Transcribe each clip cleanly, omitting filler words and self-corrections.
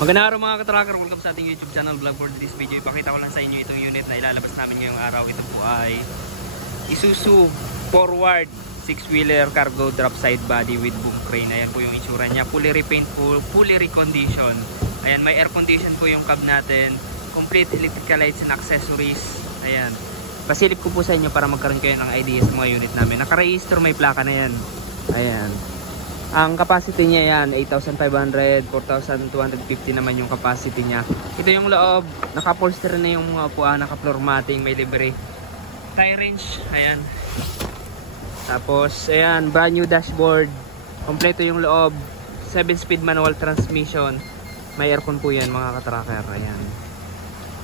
Magandang araw mga ka-tracker, welcome sa ating YouTube channel vlog. For this video, ipakita ko lang sa inyo itong unit na ilalabas namin ngayong araw. Ito po ay Isuzu forward 6-wheeler cargo drop side body with boom crane. Ayan po yung itsura niya, fully repaint po, fully recondition. Ayan, may air condition po yung cab natin, complete electrical lights and accessories. Ayan, pasilip ko po sa inyo para magkaroon kayo ng idea sa mga unit namin. Naka-register, may plaka na yan. Ayan, ang capacity niya yan 8,500, 4,250 naman yung capacity niya. Ito yung loob, naka-upholster na yung mga upuan, naka-floor matting, may libre tire range. Ayan, tapos ayan, brand new dashboard, kompleto yung loob, 7-speed manual transmission, may aircon po yan mga ka-tracker. Ayan,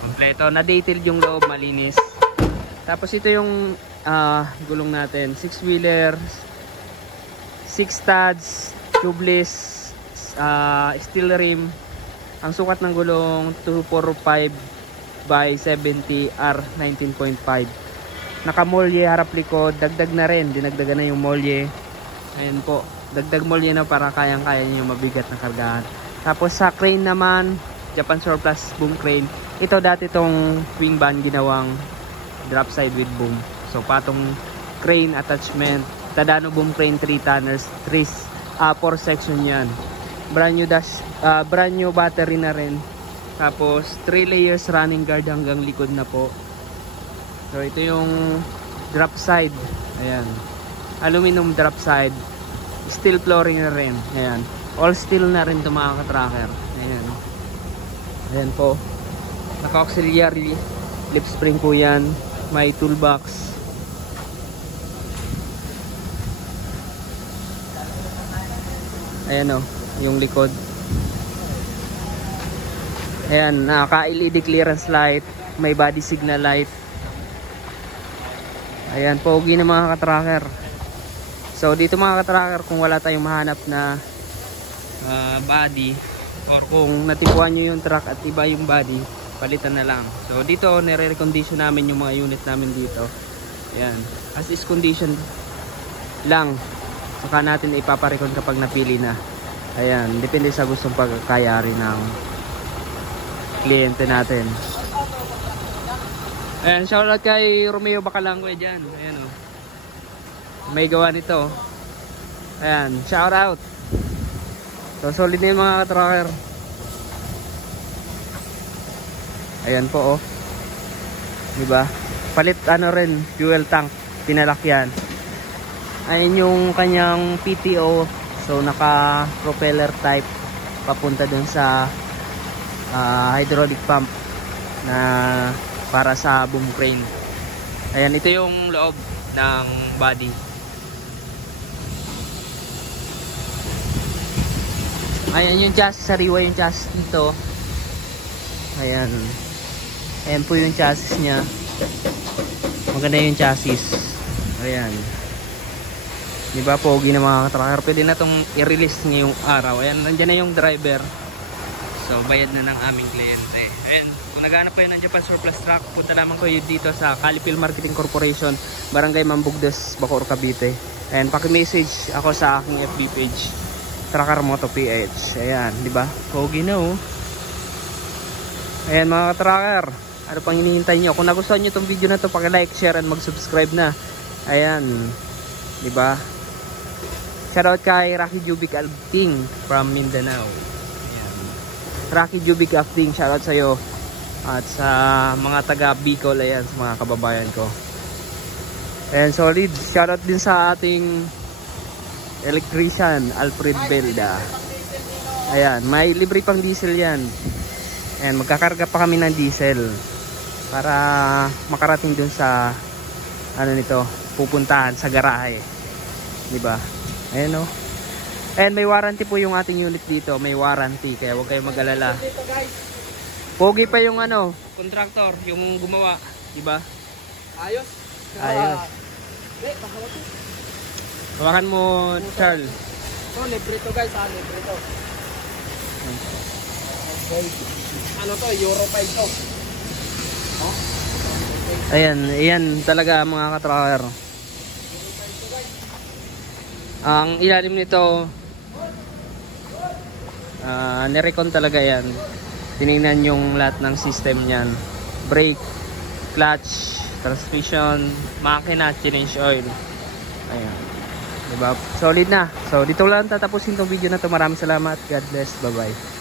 kompleto, na-detailed yung loob, malinis. Tapos ito yung gulong natin, 6-wheeler, 6 studs, tubeless, steel rim. Ang sukat ng gulong 245 by 70 R 19.5. Naka-molye harap likod, dagdag na rin, dinagdagan na yung molye. Ayan po, dagdag molye na para kayang-kaya niyo yung mabigat na kargahan. Tapos sa crane naman, Japan Surplus boom crane. Ito dati tong wing van ginawang drop side with boom. So patong crane attachment, Tadano boom crane 3 tonners, 4 section yan. Brand new battery na rin. Tapos 3 layers running guard hanggang likod na po. So ito yung drop side. Ayan, aluminum drop side, steel flooring na rin. Ayan, all steel na rin ito mga ka-tracker. Ayan, ayan po, naka auxiliary lip spring po yan. May toolbox. Ayan o, yung likod. Ayan, naka-LED clearance light, may body signal light. Ayan, pogi na mga ka-tracker. So dito mga ka-tracker, kung wala tayong mahanap na body, or kung natipuan nyo yung truck at iba yung body, palitan na lang. So dito, nire-recondition namin yung mga unit namin dito. Ayan, as is condition lang, saka natin ipaparekon kapag napili na. Ayan, depende sa gustong pagkakayari ng kliyente natin. Ayan, shoutout kay Romeo Bacalangwe dyan. Ayan o, may gawa nito. Ayan, shoutout. So solid na yung mga ka-tracker. Ayan po o, diba? Palit ano rin, fuel tank, pinalakyan. Ayan yung kanyang PTO. So naka propeller type papunta dun sa hydraulic pump na para sa boom crane. Ayan, ito yung loob ng body. Ayan yung chassis, sariwa yung chassis dito. Ayan, ayan po yung chassis nya, maganda yung chassis. Ayan, diba, pogi na mga ka-tracker. Pwede na itong i-release ngayong araw. Ayan, nandiyan na yung driver. So bayad na ng aming kliyente. Ayan, kung naghahanap kayo ng Japan Surplus truck, punta lamang kayo dito sa Calipil Marketing Corporation, Barangay Mambugdes, Bacoor, Cavite. Ayan, paki-message ako sa aking FB page, Tracker Moto PH. Ayan, diba, pogi na oh. Ayan mga ka-tracker, ano pang hinihintay nyo? Kung nagustuhan nyo itong video na to, paki-like, share, and mag-subscribe na. Ayan, diba? Shoutout kay Rocky Jubic Acting from Mindanao. Ayan, Rocky Jubic Acting, shoutout sa'yo. At sa mga taga Bicol, ayan, sa mga kababayan ko. Ayan, solid. Shoutout din sa ating electrician, Alfred Belda. Ayan, may libre pang diesel yan. Ayan, magkakarga pa kami ng diesel para makarating dun sa ano nito, pupuntahan sa garahe, diba? Ayan o. And may warranty po yung ating unit dito, may warranty, kaya huwag kayong mag-alala. Pogi pa yung ano, contractor, yung gumawa, diba? Ayos. Ayos. Hawakan mo, Charles. So, libre to guys, libre to. Okay. Ano to, Euro 5 to. Oh? Ayan, ayan talaga mga ka-tracker. Ang ilalim nito Nirecon talaga yan. Tinignan yung lahat ng system niyan. Brake, clutch, transmission, makina, change oil. Ayan. Diba? Solid na. So dito lang tatapusin tong video na to. Maraming salamat. God bless. Bye bye.